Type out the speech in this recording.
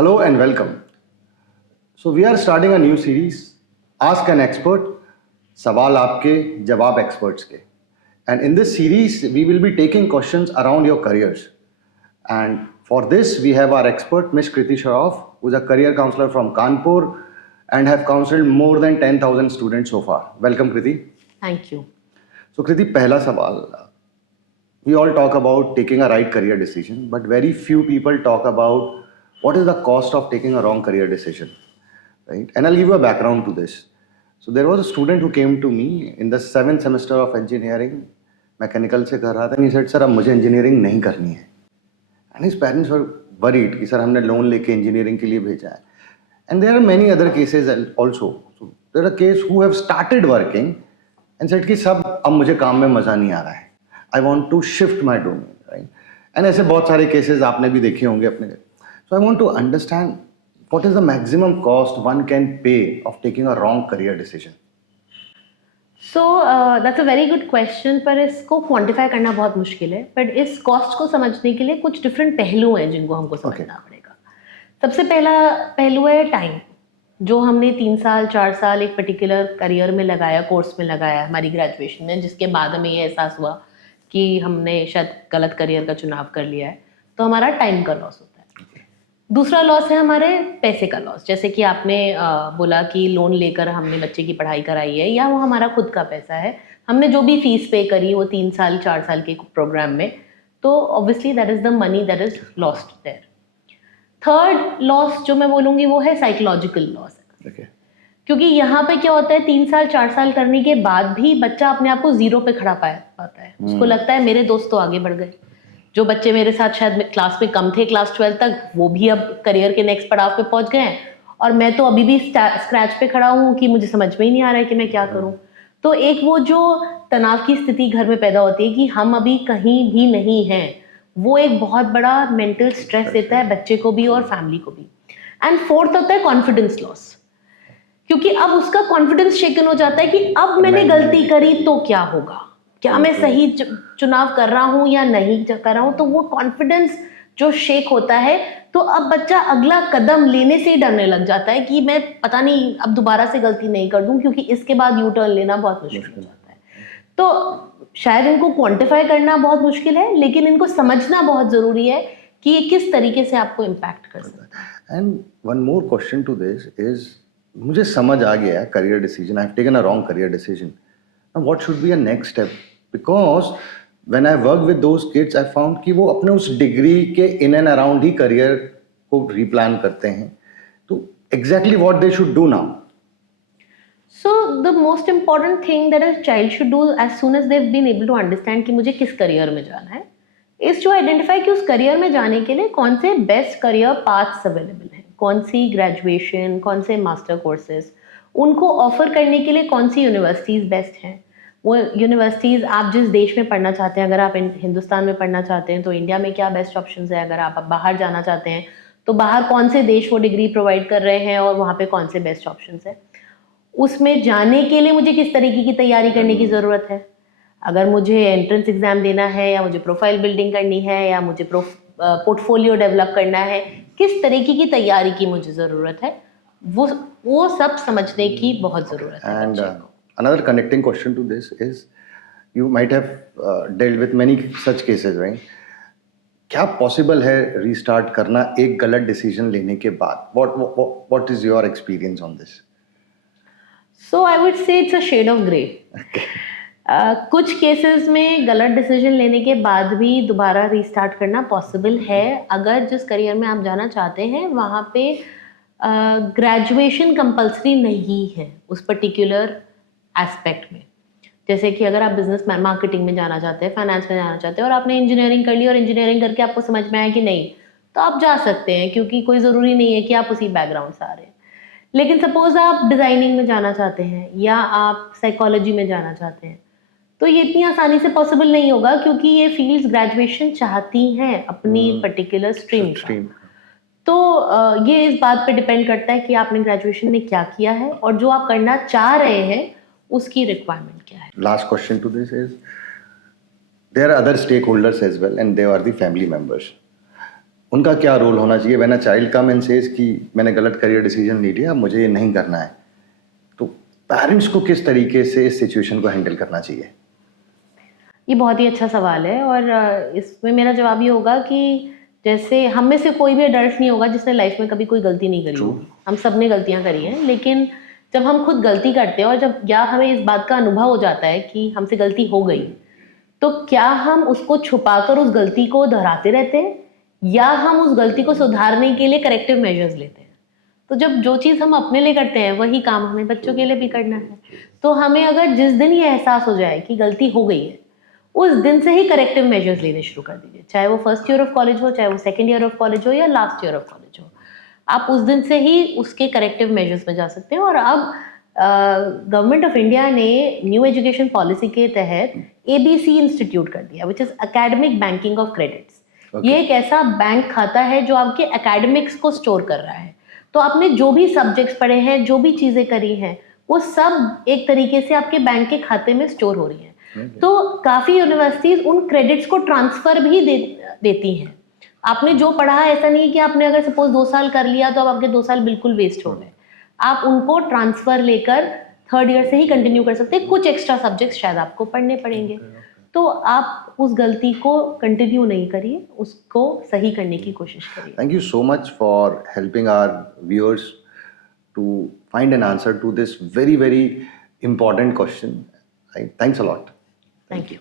Hello and welcome. So we are starting a new series, Ask an Expert, सवाल आपके जवाब experts के. And in this series, we will be taking questions around your careers. And for this, we have our expert, Ms. Kriti Shroff, who is a career counselor from Kanpur and have counseled more than 10,000 students so far. Welcome, Kriti. Thank you. So Kriti, पहला सवाल. We all talk about taking a right career decision, but very few people talk about what is the cost of taking a wrong career decision, right? And I'll give you a background to this. So there was a student who came to me in the 7th semester of engineering, mechanical से कर रहा था, and he said, "Sir, अब मुझे engineering नहीं करनी है." And his parents were worried कि सर हमने लोन लेके engineering के लिए भेजा है. And there are many other cases also. So there are cases who have started working and said कि सब अब मुझे काम में मजा नहीं आ रहा है. I want to shift my domain, right? And ऐसे बहुत सारे cases आपने भी देखे होंगे अपने. So I want to understand what is the maximum cost one can pay of taking a wrong career decision. So that's a very good question, पर इसको क्वांटिफाई करना बहुत मुश्किल है. बट इस कॉस्ट को समझने के लिए कुछ डिफरेंट पहलू हैं जिनको हमको समझना पड़ेगा. सबसे पहला पहलू है टाइम, जो हमने 3 साल 4 साल एक पर्टिकुलर करियर में लगाया, कोर्स में लगाया हमारी ग्रेजुएशन में, जिसके बाद हमें ये एहसास हुआ कि हमने शायद गलत करियर का चुनाव कर लिया है, तो हमारा टाइम का लॉस होता है. दूसरा लॉस है हमारे पैसे का लॉस, जैसे कि आपने बोला कि लोन लेकर हमने बच्चे की पढ़ाई कराई है, या वो हमारा खुद का पैसा है, हमने जो भी फीस पे करी वो 3 साल 4 साल के प्रोग्राम में, तो obviously that is the money that is lost their. Third loss जो मैं बोलूँगी वो है साइकोलॉजिकल लॉस. क्योंकि यहाँ पे क्या होता है, 3 साल 4 साल करने के बाद भी बच्चा अपने आप को जीरो पे खड़ा पाता है. उसको लगता है मेरे दोस्त तो आगे बढ़ गए, जो बच्चे मेरे साथ शायद क्लास में कम थे क्लास 12 तक, वो भी अब करियर के नेक्स्ट पड़ाव पे पहुंच गए हैं, और मैं तो अभी भी स्क्रैच पे खड़ा हूँ कि मुझे समझ में ही नहीं आ रहा है कि मैं क्या करूँ. तो एक वो जो तनाव की स्थिति घर में पैदा होती है कि हम अभी कहीं भी नहीं हैं, वो एक बहुत बड़ा मेंटल स्ट्रेस देता है बच्चे को भी और फैमिली को भी. एंड फोर्थ होता है कॉन्फिडेंस लॉस, क्योंकि अब उसका कॉन्फिडेंस शेकन हो जाता है कि अब मैंने गलती करी तो क्या होगा, क्या मैं सही चुनाव कर रहा हूँ या नहीं कर रहा हूँ. तो वो कॉन्फिडेंस जो शेक होता है, तो अब बच्चा अगला कदम लेने से ही डरने लग जाता है कि मैं पता नहीं अब दोबारा से गलती नहीं कर दूं, क्योंकि इसके बाद यू टर्न लेना बहुत मुश्किल हो जाता है. तो शायद इनको क्वांटिफाई करना बहुत मुश्किल है, लेकिन इनको समझना बहुत जरूरी है कि ये किस तरीके से आपको इम्पैक्ट कर सकता है. And one more question to this is, मुझे समझ आ गया career decision, I have taken a wrong career decision. Now what should be a next step? Because when I work with those kids I found कि वो अपने उस degree के in and around ही करियर को रीप्लान करते हैं. तो exactly what they should do now? So the most important thing that a child should do as soon as they've been able to understand कि मुझे किस करियर में जाना है, is to identify कि उस करियर में जाने के लिए कौन से बेस्ट करियर पाथ्स अवेलेबल हैं, कौन सी ग्रेजुएशन, कौन से मास्टर कोर्सेज उनको ऑफर करने के लिए कौन सी यूनिवर्सिटीज़ बेस्ट हैं. वो यूनिवर्सिटीज़ आप जिस देश में पढ़ना चाहते हैं, अगर आप हिंदुस्तान में पढ़ना चाहते हैं तो इंडिया में क्या बेस्ट ऑप्शन है, अगर आप बाहर जाना चाहते हैं तो बाहर कौन से देश वो डिग्री प्रोवाइड कर रहे हैं और वहाँ पे कौन से बेस्ट ऑप्शन है. उसमें जाने के लिए मुझे किस तरीके की तैयारी करने की ज़रूरत है, अगर मुझे एंट्रेंस एग्ज़ाम देना है, या मुझे प्रोफाइल बिल्डिंग करनी है, या मुझे पोर्टफोलियो डेवलप करना है, किस तरीके की तैयारी की मुझे ज़रूरत है, वो सब समझने की बहुत ज़रूरत है. And another connecting question to this is, you might have dealt with many such cases, right? क्या पॉसिबल है रीस्टार्ट करना एक गलत डिसीजन लेने के बाद? What is your experience on this? So I would say it's a shade of grey. कुछ cases में गलत डिसीजन लेने के बाद भी दोबारा रीस्टार्ट करना पॉसिबल है, अगर जिस करियर में आप जाना चाहते हैं वहाँ पे ग्रेजुएशन कंपल्सरी नहीं है उस पर्टिकुलर एस्पेक्ट में. जैसे कि अगर आप बिजनेस मार्केटिंग में जाना चाहते हैं, फाइनेंस में जाना चाहते हैं, और आपने इंजीनियरिंग कर ली और इंजीनियरिंग करके आपको समझ में आया कि नहीं, तो आप जा सकते हैं, क्योंकि कोई ज़रूरी नहीं है कि आप उसी बैकग्राउंड से आ रहे हैं. लेकिन सपोज आप डिज़ाइनिंग में जाना चाहते हैं या आप साइकोलॉजी में जाना चाहते हैं, तो ये इतनी आसानी से पॉसिबल नहीं होगा, क्योंकि ये फील्ड्स ग्रेजुएशन चाहती हैं अपनी पर्टिकुलर स्ट्रीम. तो ये इस बात पे डिपेंड करता है कि आपने ग्रेजुएशन में क्या किया है और जो आप करना चाह रहे हैं उसकी रिक्वायरमेंट क्या है. Last question to this is, there are other stakeholders as well, and they are the family members. उनका क्या रोल होना चाहिए when a child come and says कि मैंने गलत करियर डिसीजन ले लिया, मुझे ये नहीं करना है, तो पेरेंट्स को किस तरीके से इस सिचुएशन को हैंडल करना चाहिए? ये बहुत ही अच्छा सवाल है और इसमें मेरा जवाब ये होगा कि जैसे हम में से कोई भी अडल्ट नहीं होगा जिसने लाइफ में कभी कोई गलती नहीं करी True. होगी। हम सब ने गलतियां करी हैं, लेकिन जब हम खुद गलती करते हैं और जब या हमें इस बात का अनुभव हो जाता है कि हमसे गलती हो गई, तो क्या हम उसको छुपाकर उस गलती को दोहराते रहते हैं या हम उस गलती को सुधारने के लिए करेक्टिव मेजर्स लेते हैं? तो जब जो चीज़ हम अपने लिए करते हैं वही काम हमें बच्चों के लिए भी करना है। तो हमें अगर जिस दिन ये एहसास हो जाए कि गलती हो गई है, उस दिन से ही करेक्टिव मेजर्स लेने शुरू कर दीजिए, चाहे वो फर्स्ट ईयर ऑफ कॉलेज हो, चाहे वो सेकेंड ईयर ऑफ कॉलेज हो या लास्ट ईयर ऑफ कॉलेज हो। आप उस दिन से ही उसके करेक्टिव मेजर्स में जा सकते हैं। और अब गवर्नमेंट ऑफ इंडिया ने न्यू एजुकेशन पॉलिसी के तहत एबीसी इंस्टीट्यूट कर दिया, which is academic banking of credits. ये एक ऐसा बैंक खाता है जो आपके एकेडमिक्स को स्टोर कर रहा है। तो आपने जो भी सब्जेक्ट्स पढ़े हैं, जो भी चीज़ें करी हैं, वो सब एक तरीके से आपके बैंक के खाते में स्टोर हो रही हैं। तो काफ़ी यूनिवर्सिटीज़ उन क्रेडिट्स को ट्रांसफ़र भी देती हैं। आपने जो पढ़ा, ऐसा नहीं है कि आपने अगर सपोज 2 साल कर लिया तो अब आपके 2 साल बिल्कुल वेस्ट हो गए। आप उनको ट्रांसफ़र लेकर थर्ड ईयर से ही कंटिन्यू कर सकते हैं। कुछ एक्स्ट्रा सब्जेक्ट्स शायद आपको पढ़ने पड़ेंगे। तो आप उस गलती को कंटिन्यू नहीं करिए, उसको सही करने की कोशिश करिए। Thank you so much for helping our viewers to find an answer to this very, very important question. Thanks a lot. Thank you.